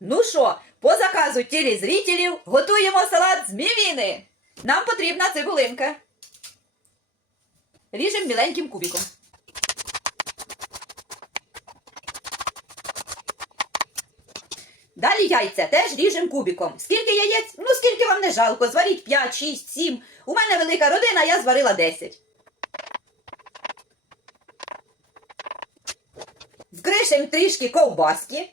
Ну що, по заказу телезрителів готуємо салат з мівіни. Нам потрібна цибулинка. Ріжемо міленьким кубиком. Далі яйця теж ріжемо кубиком. Скільки яєць? Ну скільки вам не жалко. Зваріть 5, 6, 7. У мене велика родина, я зварила 10. Вкришемо трішки ковбаски.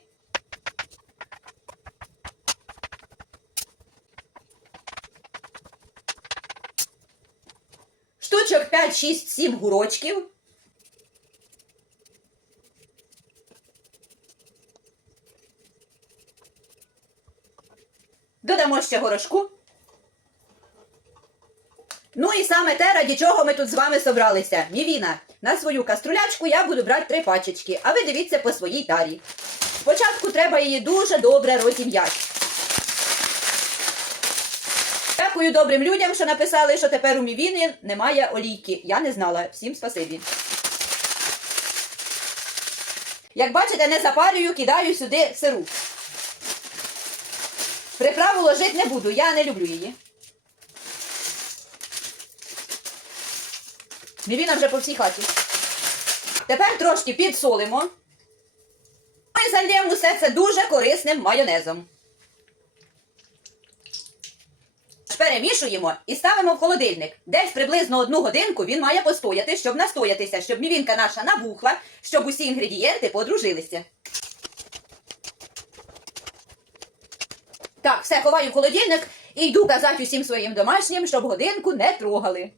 Штучок 5, 6, 7 гурочків. Додамо ще горошку. Ну і саме те, раді чого ми тут з вами собралися. Мівіна, на свою каструлячку я буду брати три пачечки, а ви дивіться по своїй тарі. Спочатку треба її дуже добре розім'яти. Дякую добрим людям, що написали, що тепер у мівіни немає олійки. Я не знала. Всім спасибі. Як бачите, не запарюю, кидаю сюди сиру. Приправу ложити не буду, я не люблю її. Мівіна вже по всій хаті. Тепер трошки підсолимо. І зальємо все це дуже корисним майонезом. Перемішуємо і ставимо в холодильник. Десь приблизно одну годинку він має постояти, щоб настоятися, щоб мівінка наша набухла, щоб усі інгредієнти подружилися. Так, все, ховаю в холодильник і йду казати усім своїм домашнім, щоб годинку не трогали.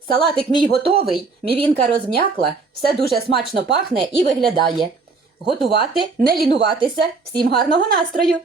Салатик мій готовий, мівінка розм'якла, все дуже смачно пахне і виглядає. Готувати, не лінуватися, всім гарного настрою!